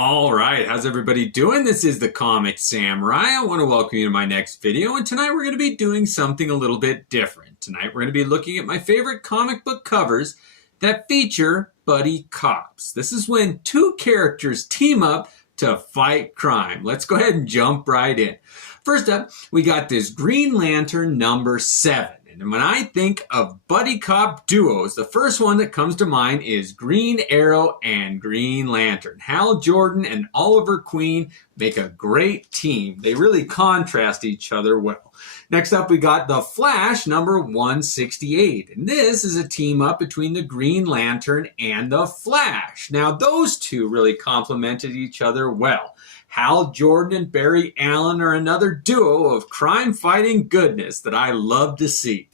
All right, how's everybody doing? This is the Comic Samurai. I want to welcome you to my next video, and tonight we're going to be doing something a little bit different. Tonight we're going to be looking at my favorite comic book covers that feature buddy cops. This is when two characters team up to fight crime. Let's go ahead and jump right in. First up, we got this Green Lantern number 7. And when I think of buddy cop duos, the first one that comes to mind is Green Arrow and Green Lantern. Hal Jordan and Oliver Queen make a great team. They really contrast each other well. Next up, we got The Flash number 168. And this is a team up between the Green Lantern and The Flash. Now, those two really complemented each other well. Hal Jordan and Barry Allen are another duo of crime-fighting goodness that I love to see.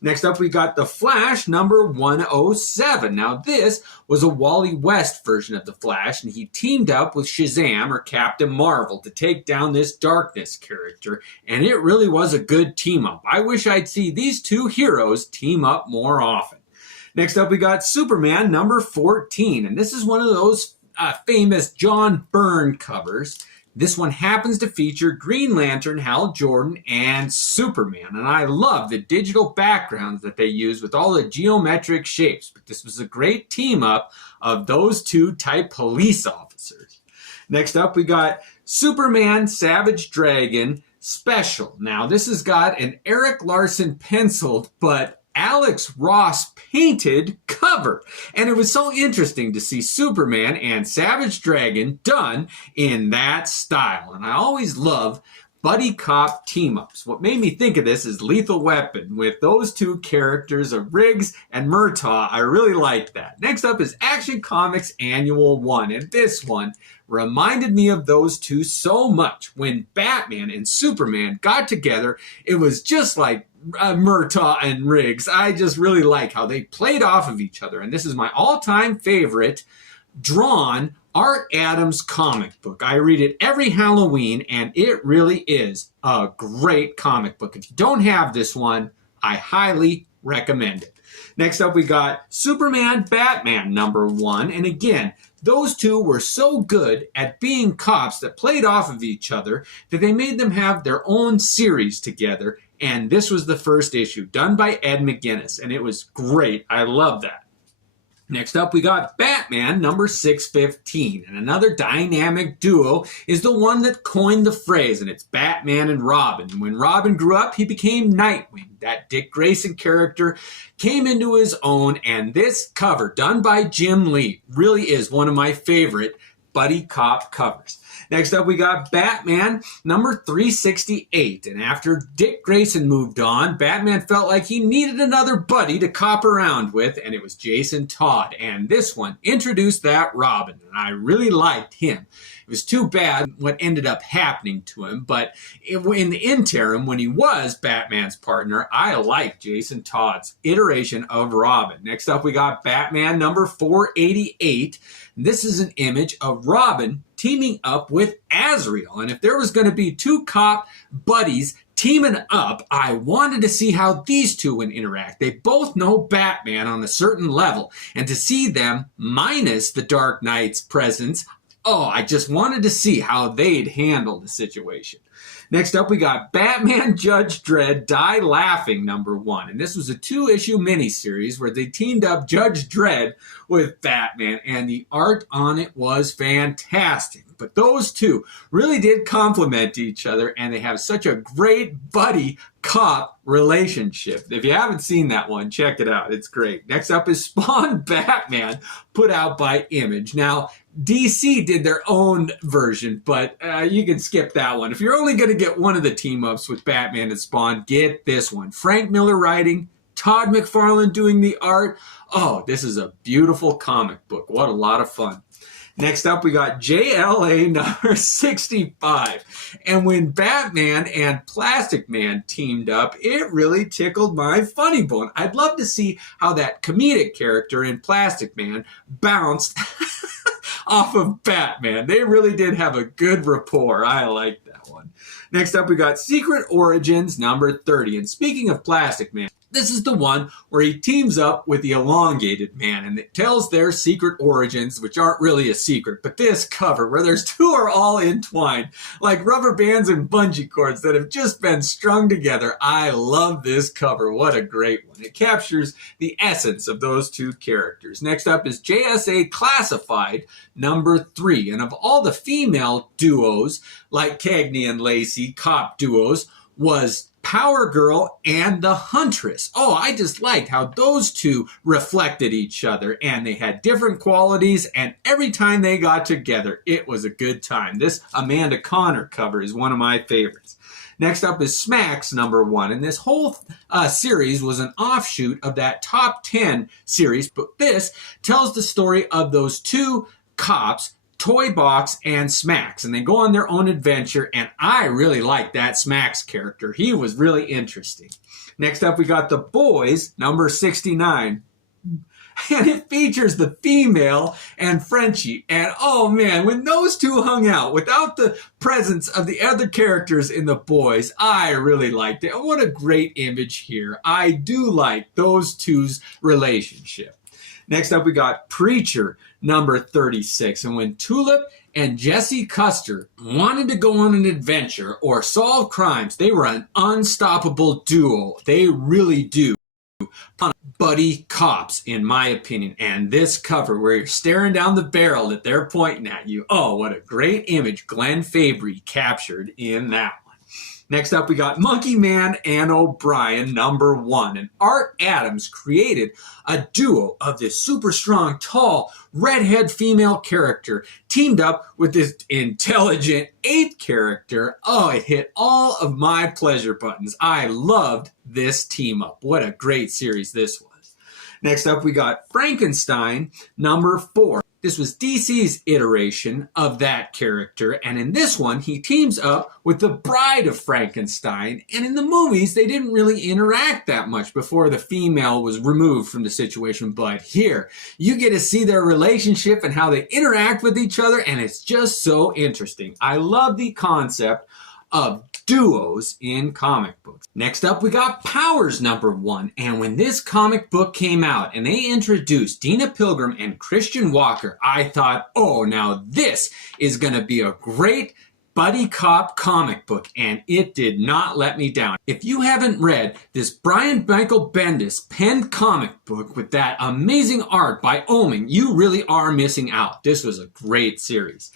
Next up, we got The Flash number 107. Now, this was a Wally West version of The Flash, and he teamed up with Shazam, or Captain Marvel, to take down this Darkness character, and it really was a good team-up. I wish I'd see these two heroes team up more often. Next up, we got Superman number 14, and this is one of those famous John Byrne covers. This one happens to feature Green Lantern, Hal Jordan, and Superman. And I love the digital backgrounds that they use with all the geometric shapes. But this was a great team up of those two type police officers. Next up, we got Superman Savage Dragon Special. Now, this has got an Eric Larson penciled, but Alex Ross painted cover. And it was so interesting to see Superman and Savage Dragon done in that style. And I always love buddy cop team-ups. What made me think of this is Lethal Weapon with those two characters of Riggs and Murtaugh. I really like that. Next up is Action Comics Annual 1. And this one reminded me of those two so much. When Batman and Superman got together, it was just like Murtaugh and Riggs. I just really like how they played off of each other. And this is my all-time favorite drawn Art Adams comic book. I read it every Halloween, and it really is a great comic book. If you don't have this one, I highly recommend it. Next up, we got Superman Batman number 1. And again, those two were so good at being cops that played off of each other that they made them have their own series together. And this was the first issue, done by Ed McGuinness, and it was great. I love that. Next up, we got Batman number 615, and another dynamic duo is the one that coined the phrase, and it's Batman and Robin. And when Robin grew up, he became Nightwing. That Dick Grayson character came into his own, and this cover, done by Jim Lee, really is one of my favorite buddy cop covers. Next up, we got Batman number 368. And after Dick Grayson moved on, Batman felt like he needed another buddy to cop around with, and it was Jason Todd. And this one introduced that Robin, and I really liked him. It was too bad what ended up happening to him, but in the interim, when he was Batman's partner, I liked Jason Todd's iteration of Robin. Next up, we got Batman number 488. This is an image of Robin teaming up with Azrael. And if there was going to be two cop buddies teaming up, I wanted to see how these two would interact. They both know Batman on a certain level. And to see them minus the Dark Knight's presence, I just wanted to see how they'd handle the situation. Next up, we got Batman Judge Dredd Die Laughing number 1. And this was a 2-issue miniseries where they teamed up Judge Dredd with Batman, and the art on it was fantastic. But those two really did complement each other, and they have such a great buddy cop relationship. If you haven't seen that one, check it out. It's great. Next up is Spawn Batman, put out by Image. Now, DC did their own version, but you can skip that one. If you're only going to get one of the team-ups with Batman and Spawn, get this one. Frank Miller writing, Todd McFarlane doing the art. Oh, this is a beautiful comic book. What a lot of fun. Next up, we got JLA number 65. And when Batman and Plastic Man teamed up, it really tickled my funny bone. I'd love to see how that comedic character in Plastic Man bounced off of Batman. They really did have a good rapport. I like that one. Next up, we got Secret Origins number 30. And speaking of Plastic Man, This is the one where he teams up with the Elongated Man, and it tells their secret origins, which aren't really a secret. But this cover, where there's two are all entwined, like rubber bands and bungee cords that have just been strung together. I love this cover. What a great one. It captures the essence of those two characters. Next up is JSA Classified #3. And of all the female duos, like Cagney and Lacey, cop duos, was Power Girl and the Huntress. Oh, I just liked how those two reflected each other, and they had different qualities, and every time they got together, it was a good time. This Amanda Connor cover is one of my favorites. Next up is Smacks #1, and this whole series was an offshoot of that Top 10 series, but this tells the story of those two cops, Toy Box and Smacks, and they go on their own adventure, and I really like that Smacks character. He was really interesting. Next up, we got The Boys, #69. And it features the female and Frenchie. And oh man, when those two hung out without the presence of the other characters in The Boys, I really liked it. What a great image here. I do like those two's relationship. Next up, we got Preacher, #36. And when Tulip and Jesse Custer wanted to go on an adventure or solve crimes, they were an unstoppable duo. They really do. Buddy cops, in my opinion. And this cover where you're staring down the barrel that they're pointing at you. Oh, what a great image Glenn Fabry captured in that one. Next up, we got Monkey Man and O'Brien, #1. And Art Adams created a duo of this super strong, tall, redhead female character teamed up with this intelligent ape character. Oh, it hit all of my pleasure buttons. I loved this team up. What a great series this was. Next up, we got Frankenstein, #4. This was DC's iteration of that character, and in this one, he teams up with the Bride of Frankenstein, and in the movies, they didn't really interact that much before the female was removed from the situation, but here, you get to see their relationship and how they interact with each other, and it's just so interesting. I love the concept of duos in comic books. Next up, we got Powers #1. And when this comic book came out and they introduced Dina Pilgrim and Christian Walker, I thought, oh, now this is going to be a great buddy cop comic book, and it did not let me down. If you haven't read this Brian Michael Bendis penned comic book with that amazing art by Omen, you really are missing out. This was a great series.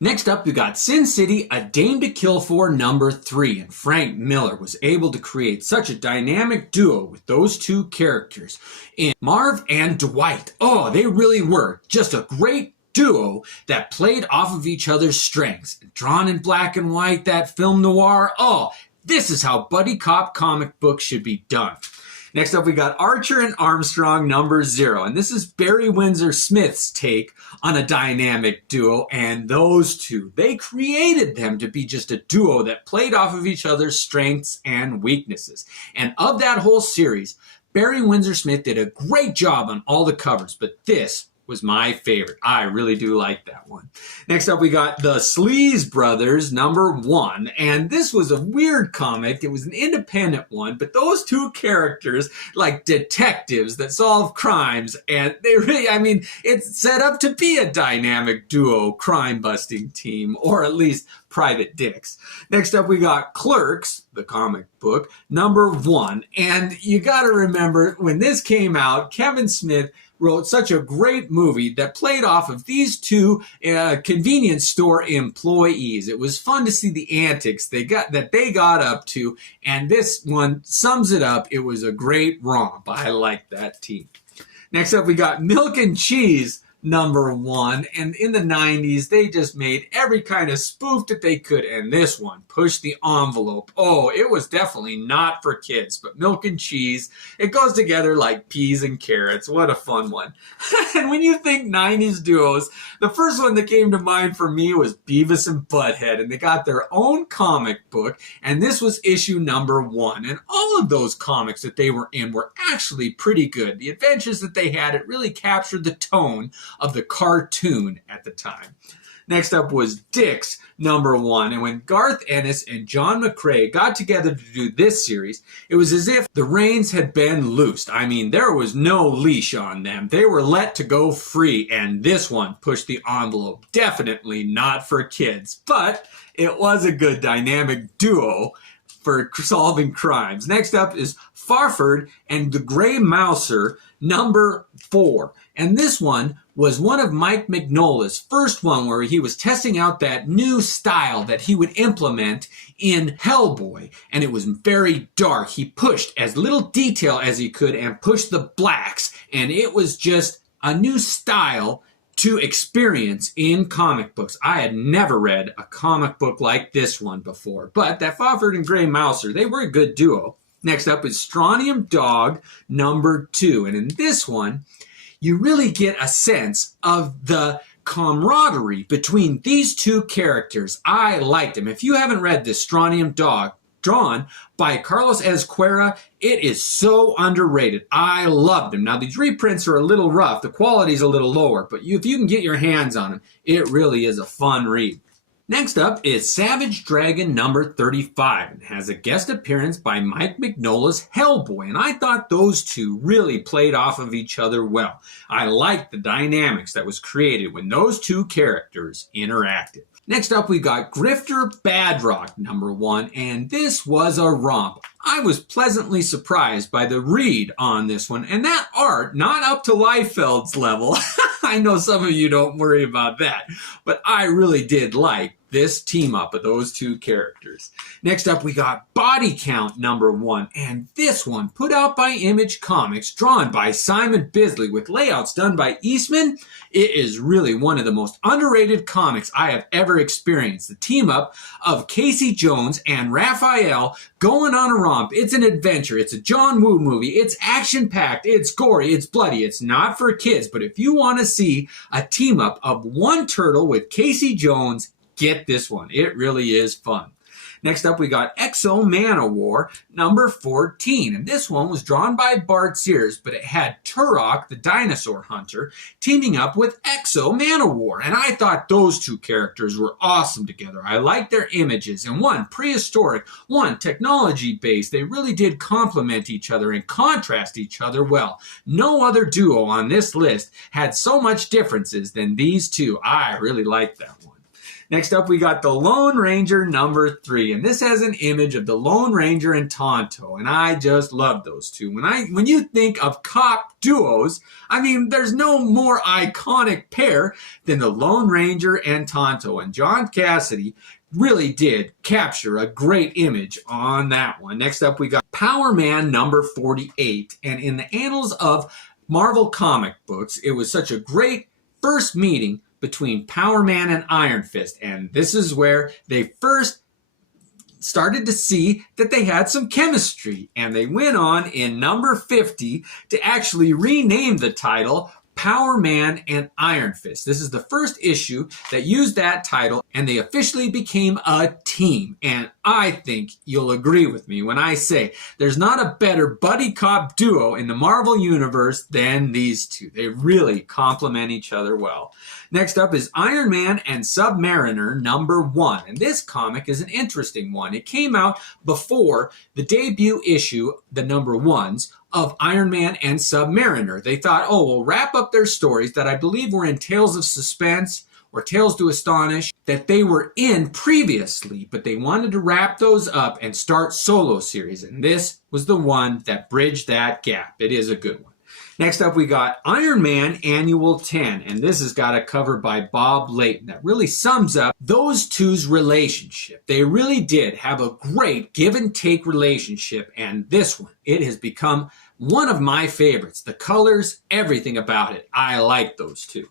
Next up, we got Sin City, A Dame to Kill For #3, and Frank Miller was able to create such a dynamic duo with those two characters in Marv and Dwight. Oh, they really were just a great duo that played off of each other's strengths. Drawn in black and white, that film noir. Oh, this is how buddy cop comic books should be done. Next up, we got Archer and Armstrong #0. And this is Barry Windsor Smith's take on a dynamic duo. And those two, they created them to be just a duo that played off of each other's strengths and weaknesses. And of that whole series, Barry Windsor Smith did a great job on all the covers. But this was my favorite. I really do like that one. Next up, we got the Sleaze Brothers #1. And this was a weird comic. It was an independent one, but those two characters, like detectives that solve crimes, and they really, I mean, it's set up to be a dynamic duo crime-busting team, or at least private dicks. Next up, we got Clerks, the comic book, #1. And you got to remember, when this came out, Kevin Smith wrote such a great movie that played off of these two convenience store employees. It was fun to see the antics they got up to, and this one sums it up. It was a great romp. I like that team. Next up, we got Milk and Cheese #1, and in the 90s they just made every kind of spoof that they could, and this one pushed the envelope. Oh, it was definitely not for kids, but Milk and Cheese, it goes together like peas and carrots. What a fun one. And when you think 90s duos, the first one that came to mind for me was Beavis and Butthead, and they got their own comic book, and this was issue #1, and all of those comics that they were in were actually pretty good. The adventures that they had, it really captured the tone of the cartoon at the time. Next up was Dick's #1. And when Garth Ennis and John McCrae got together to do this series, it was as if the reins had been loosed. I mean, there was no leash on them. They were let to go free, and this one pushed the envelope. Definitely not for kids, but it was a good dynamic duo for solving crimes. Next up is Farford and the Grey Mouser #4. And this one was one of Mike Mignola's first one where he was testing out that new style that he would implement in Hellboy. And it was very dark. He pushed as little detail as he could and pushed the blacks. And it was just a new style to experience in comic books. I had never read a comic book like this one before. But that Farford and Grey Mouser, they were a good duo. Next up is Strontium Dog #2. And in this one, you really get a sense of the camaraderie between these two characters. I liked them. If you haven't read this Strontium Dog, drawn by Carlos Ezquerra, it is so underrated. I loved him. Now, these reprints are a little rough. The quality is a little lower, but if you can get your hands on them, it really is a fun read. Next up is Savage Dragon #35 and has a guest appearance by Mike Mignola's Hellboy. And I thought those two really played off of each other well. I liked the dynamics that was created when those two characters interacted. Next up, we got Grifter Badrock #1, and this was a romp. I was pleasantly surprised by the read on this one, and that art, not up to Liefeld's level. I know some of you don't worry about that, but I really did like this team up of those two characters. Next up, we got Body Count #1, and this one put out by Image Comics, drawn by Simon Bisley with layouts done by Eastman. It is really one of the most underrated comics I have ever experienced. The team up of Casey Jones and Raphael going on a romp. It's an adventure. It's a John Woo movie. It's action-packed. It's gory. It's bloody. It's not for kids, but if you want to see a team up of one turtle with Casey Jones, get this one. It really is fun. Next up, we got Exo Manowar #14. And this one was drawn by Bart Sears, but it had Turok, the dinosaur hunter, teaming up with Exo Manowar. And I thought those two characters were awesome together. I liked their images. And one prehistoric, one technology-based. They really did complement each other and contrast each other well. No other duo on this list had so much differences than these two. I really liked that one. Next up, we got the Lone Ranger #3, and this has an image of the Lone Ranger and Tonto, and I just love those two. When you think of cop duos, I mean, there's no more iconic pair than the Lone Ranger and Tonto, and John Cassidy really did capture a great image on that one. Next up, we got Power Man #48, and in the annals of Marvel comic books, it was such a great first meeting between Power Man and Iron Fist. And this is where they first started to see that they had some chemistry. And they went on in #50 to actually rename the title Power Man and Iron Fist. This is the first issue that used that title, and they officially became a team. And I think you'll agree with me when I say there's not a better buddy cop duo in the Marvel Universe than these two. They really complement each other well. Next up is Iron Man and Submariner #1. And this comic is an interesting one. It came out before the debut issue, the #1s, of Iron Man and Submariner. They thought, oh, we'll wrap up their stories that I believe were in Tales of Suspense or Tales to Astonish that they were in previously, but they wanted to wrap those up and start solo series. And this was the one that bridged that gap. It is a good one. Next up, we got Iron Man Annual 10, and this has got a cover by Bob Layton that really sums up those two's relationship. They really did have a great give and take relationship, and this one, it has become one of my favorites. The colors, everything about it. I like those two.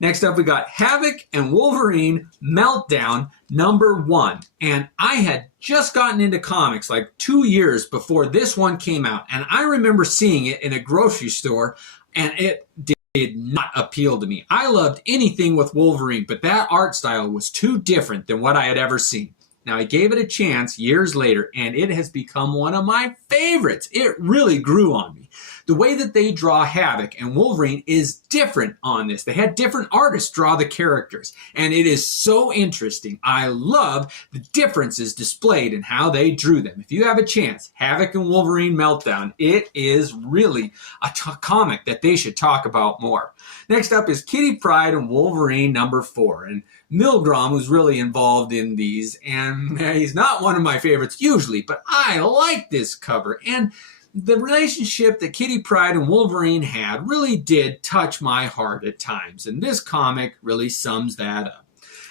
Next up, we got Havoc and Wolverine Meltdown #1. And I had just gotten into comics like 2 years before this one came out. And I remember seeing it in a grocery store, and it did not appeal to me. I loved anything with Wolverine, but that art style was too different than what I had ever seen. Now, I gave it a chance years later, and it has become one of my favorites. It really grew on me. the way that they draw Havoc and Wolverine is different on this. They had different artists draw the characters, and it is so interesting. I love the differences displayed in how they drew them. If you have a chance, Havoc and Wolverine Meltdown, it is really a comic that they should talk about more. Next up is Kitty Pryde and Wolverine #4, and Milgrom was really involved in these, and he's not one of my favorites usually, but I like this cover, and the relationship that Kitty Pryde and Wolverine had really did touch my heart at times, and this comic really sums that up.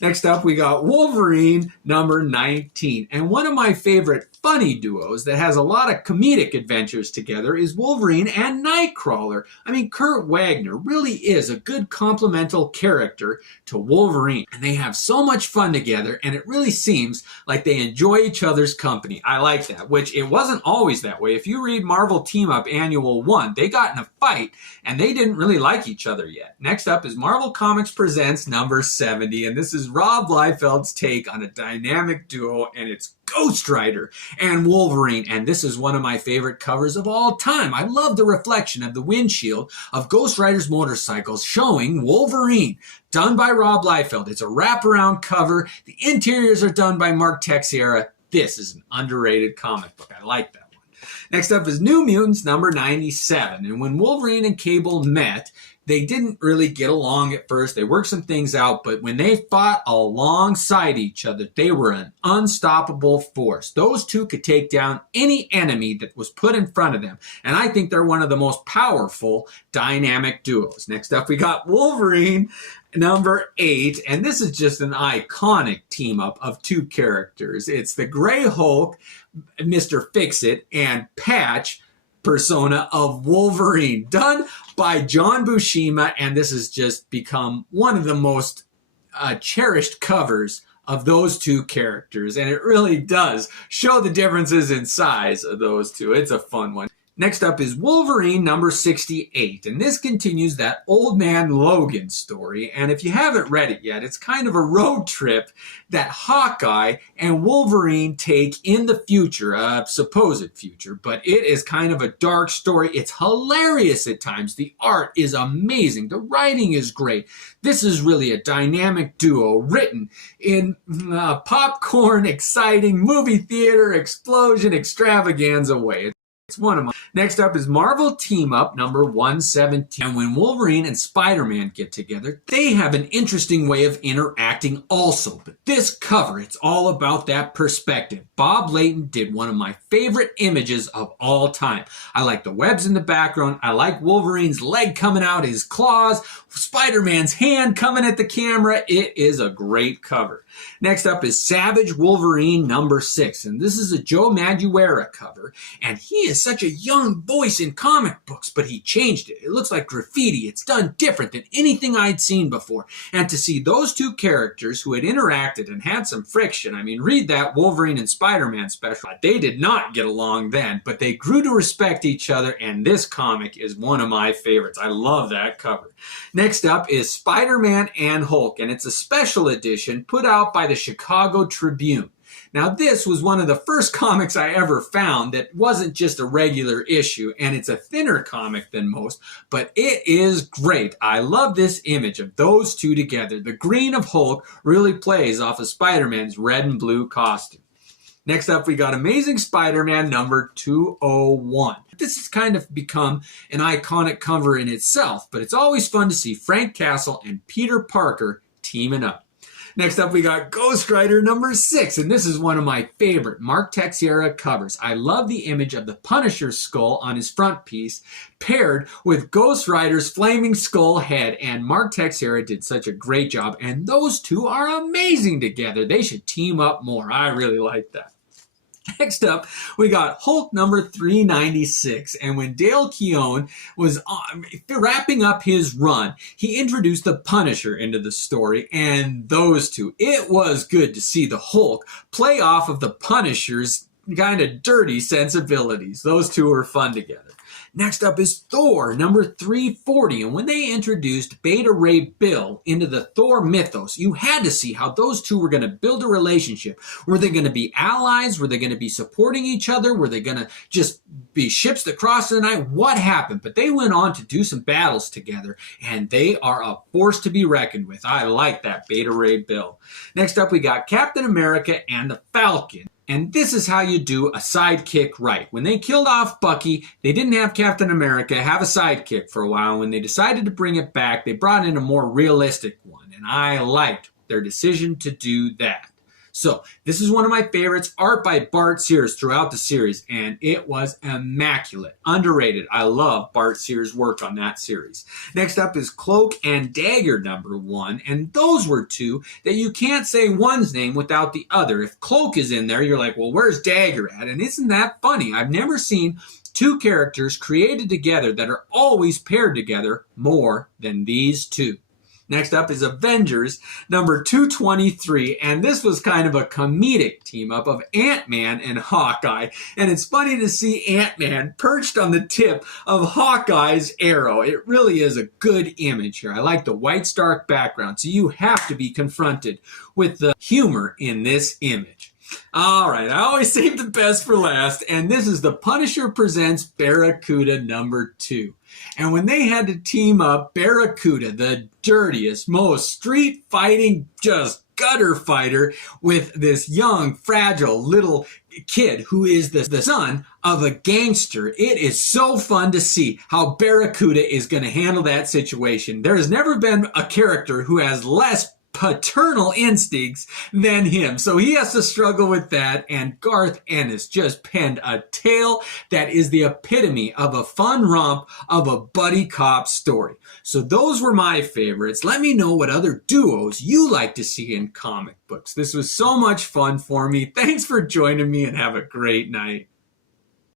Next up, we got Wolverine #19. And one of my favorite funny duos that has a lot of comedic adventures together is Wolverine and Nightcrawler. I mean, Kurt Wagner really is a good complemental character to Wolverine. And they have so much fun together, and it really seems like they enjoy each other's company. I like that, which it wasn't always that way. If you read Marvel Team Up Annual 1, they got in a fight, and they didn't really like each other yet. Next up is Marvel Comics Presents #70, and this is Rob Liefeld's take on a dynamic duo, and it's Ghost Rider and Wolverine, and this is one of my favorite covers of all time. I love the reflection of the windshield of Ghost Rider's motorcycles showing Wolverine, done by Rob Liefeld. It's a wraparound cover. The interiors are done by Mark Texeira. This is an underrated comic book. I like that one. Next up is New Mutants #97, and when Wolverine and Cable met, they didn't really get along at first. They worked some things out, but when they fought alongside each other, they were an unstoppable force. Those two could take down any enemy that was put in front of them, and I think they're one of the most powerful dynamic duos. Next up, we got Wolverine #8, and this is just an iconic team-up of two characters. It's the Gray Hulk, Mr. Fix-It, and Patch, persona of Wolverine, done by John Buscema, and this has just become one of the most cherished covers of those two characters, and it really does show the differences in size of those two. It's a fun one. Next up is Wolverine #68, and this continues that Old Man Logan story, and if you haven't read it yet, it's kind of a road trip that Hawkeye and Wolverine take in the future, a supposed future, but it is kind of a dark story. It's hilarious at times. The art is amazing. The writing is great. This is really a dynamic duo written in popcorn, exciting movie theater explosion extravaganza way. It's one of my. Next up is Marvel Team Up #117. And when Wolverine and Spider-Man get together, they have an interesting way of interacting also. But this cover, it's all about that perspective. Bob Layton did one of my favorite images of all time. I like the webs in the background. I like Wolverine's leg coming out, his claws, Spider-Man's hand coming at the camera. It is a great cover. Next up is Savage Wolverine #6. And this is a Joe Madureira cover. And he is such a young voice in comic books, but he changed it. It looks like graffiti. It's done different than anything I'd seen before. And to see those two characters who had interacted and had some friction, I mean, read that Wolverine and Spider-Man special. They did not get along then, but they grew to respect each other, and this comic is one of my favorites. I love that cover. Next up is Spider-Man and Hulk, and it's a special edition put out by the Chicago Tribune. Now, this was one of the first comics I ever found that wasn't just a regular issue, and it's a thinner comic than most, but it is great. I love this image of those two together. The green of Hulk really plays off of Spider-Man's red and blue costume. Next up, we got Amazing Spider-Man #201. This has kind of become an iconic cover in itself, but it's always fun to see Frank Castle and Peter Parker teaming up. Next up, we got Ghost Rider #6, and this is one of my favorite Mark Texeira covers. I love the image of the Punisher's skull on his front piece, paired with Ghost Rider's flaming skull head, and Mark Texeira did such a great job, and those two are amazing together. They should team up more. I really like that. Next up, we got Hulk #396, and when Dale Keown was wrapping up his run, he introduced the Punisher into the story, and those two, it was good to see the Hulk play off of the Punisher's kind of dirty sensibilities. Those two were fun together. Next up is Thor, number 340. And when they introduced Beta Ray Bill into the Thor mythos, you had to see how those two were going to build a relationship. Were they going to be allies? Were they going to be supporting each other? Were they going to just be ships that crossed the night? What happened? But they went on to do some battles together, and they are a force to be reckoned with. I like that Beta Ray Bill. Next up, we got Captain America and the Falcon. And this is how you do a sidekick right. When they killed off Bucky, they didn't have Captain America have a sidekick for a while. When they decided to bring it back, they brought in a more realistic one. And I liked their decision to do that. So this is one of my favorites, art by Bart Sears throughout the series, and it was immaculate, underrated. I love Bart Sears' work on that series. Next up is Cloak and Dagger number 1, and those were two that you can't say one's name without the other. If Cloak is in there, you're like, well, where's Dagger at? And isn't that funny? I've never seen two characters created together that are always paired together more than these two. Next up is Avengers number 223, and this was kind of a comedic team-up of Ant-Man and Hawkeye, and it's funny to see Ant-Man perched on the tip of Hawkeye's arrow. It really is a good image here. I like the white stark background, so you have to be confronted with the humor in this image. All right, I always save the best for last, and this is The Punisher Presents Barracuda number 2. And when they had to team up Barracuda, the dirtiest, most street-fighting, just gutter fighter, with this young, fragile little kid who is the son of a gangster, it is so fun to see how Barracuda is going to handle that situation. There has never been a character who has less paternal instincts than him. So he has to struggle with that, and Garth Ennis just penned a tale that is the epitome of a fun romp of a buddy cop story. So those were my favorites. Let me know what other duos you like to see in comic books. This was so much fun for me. Thanks for joining me, and have a great night.